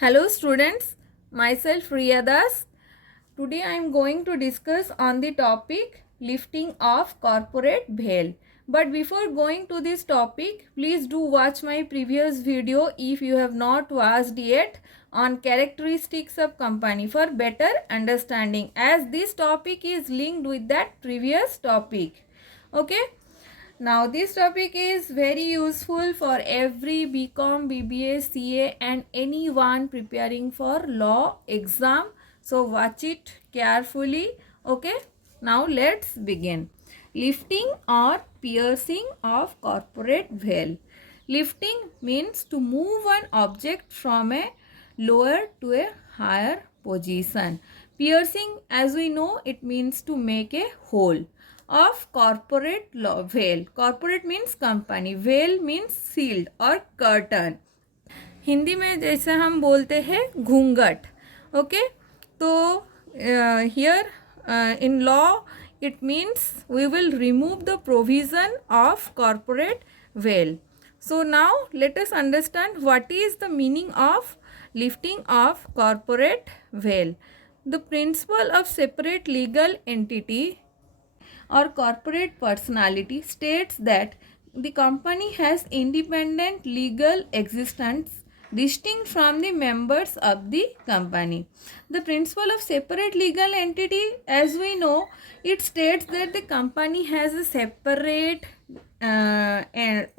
Hello students, myself Riya Das. Today I am going to discuss on the topic lifting of corporate veil. But before going to this topic, please do watch my previous video if you have not watched yet on characteristics of company for better understanding, as this topic is linked with that previous topic. Okay. Now this topic is very useful for every BCom, BBA, CA and anyone preparing for law exam. So watch it carefully. Okay. Now let's begin. Lifting or piercing of corporate veil. Lifting means to move an object from a lower to a higher position. Piercing, as we know, it means to make a hole. Of corporate law veil. Corporate means company, veil means shield और curtain. Hindi में जैसे हम बोलते हैं घूंघट. Okay, तो here in law it means we will remove the provision of corporate veil. So now let us understand what is the meaning of lifting of corporate veil. The principle of separate legal entity or corporate personality states that the company has independent legal existence distinct from the members of the company. The principle of separate legal entity, as we know, it states that the company has a separate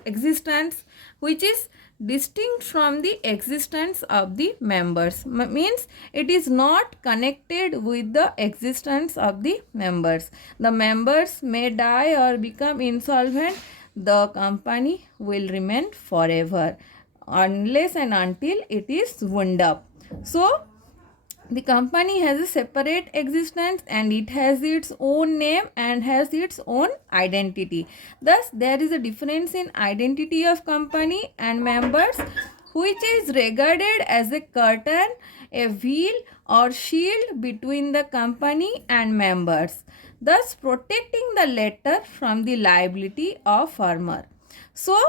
existence which is distinct from the existence of the members. Means it is not connected with the existence of the members. The members may die or become insolvent. The company will remain forever unless and until it is wound up. So the company has a separate existence and it has its own name and has its own identity. Thus, there is a difference in identity of company and members, which is regarded as a curtain, a veil or shield between the company and members, thus protecting the latter from the liability of former. So,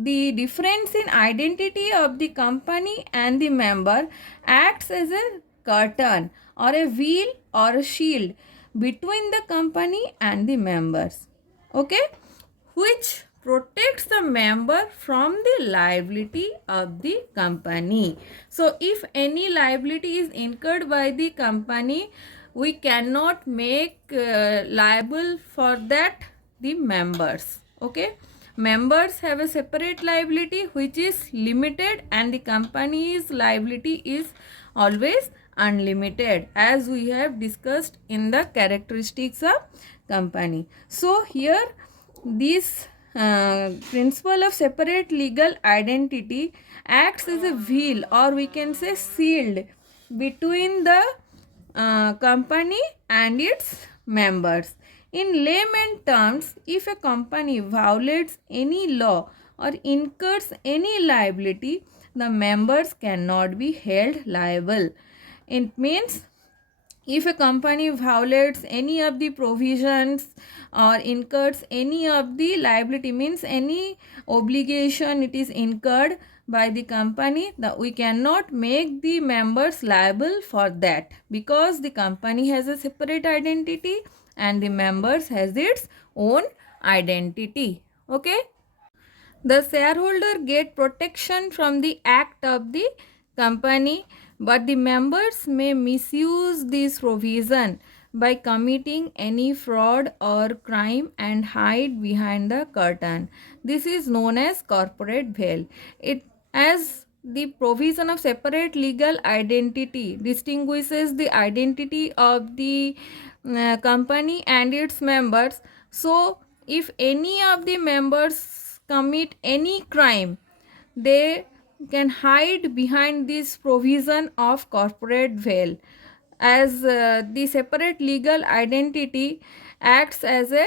the difference in identity of the company and the member acts as a curtain or a veil or a shield between the company and the members, okay, which protects the member from the liability of the company. So if any liability is incurred by the company, we cannot make liable for that the members. Okay, members have a separate liability which is limited and the company's liability is always unlimited, as we have discussed in the characteristics of company. So here this principle of separate legal identity acts as a veil or we can say shield between the company and its members. In layman terms, if a company violates any law or incurs any liability, the members cannot be held liable. It means if a company violates any of the provisions or incurs any of the liability, means any obligation it is incurred by the company, that we cannot make the members liable for that, because the company has a separate identity and the members has its own identity. Okay, the shareholder get protection from the act of the company, but the members may misuse this provision by committing any fraud or crime and hide behind the curtain. This is known as corporate veil. It, as the provision of separate legal identity distinguishes the identity of the company and its members. So if any of the members commit any crime, they can hide behind this provision of corporate veil, as the separate legal identity acts as a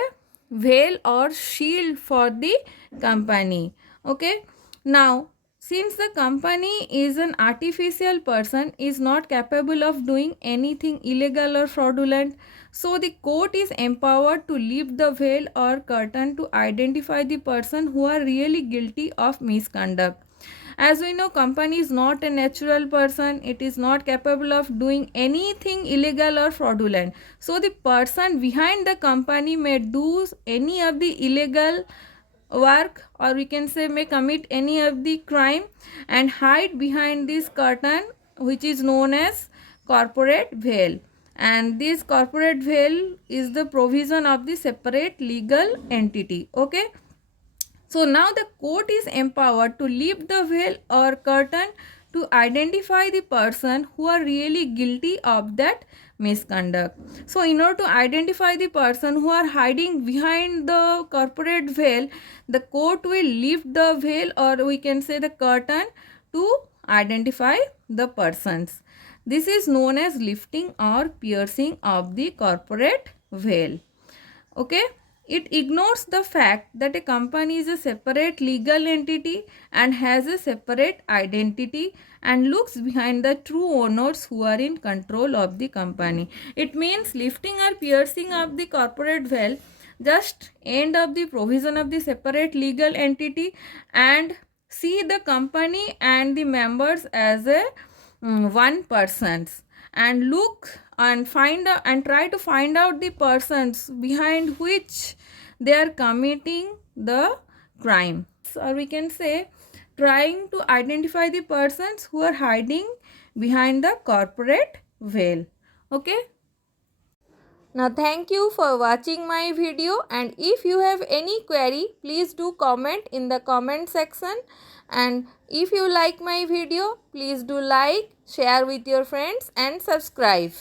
veil or shield for the company. Okay, now since the company is an artificial person, is not capable of doing anything illegal or fraudulent, so the court is empowered to lift the veil or curtain to identify the person who are really guilty of misconduct. As we know, company is not a natural person. It is not capable of doing anything illegal or fraudulent. So the person behind the company may do any of the illegal work, or we can say may commit any of the crime and hide behind this curtain, which is known as corporate veil. And this corporate veil is the provision of the separate legal entity. Okay. So now the court is empowered to lift the veil or curtain to identify the person who are really guilty of that misconduct. So in order to identify the person who are hiding behind the corporate veil, the court will lift the veil, or we can say the curtain, to identify the persons. This is known as lifting or piercing of the corporate veil. Okay. It ignores the fact that a company is a separate legal entity and has a separate identity and looks behind the true owners who are in control of the company. It means lifting or piercing of the corporate veil just end of the provision of the separate legal entity and see the company and the members as a one persons, and look and find out and try to find out the persons behind which they are committing the crime, or we can say trying to identify the persons who are hiding behind the corporate veil. Okay. Now thank you for watching my video, and if you have any query, please do comment in the comment section, and if you like my video, please do like, share with your friends and subscribe.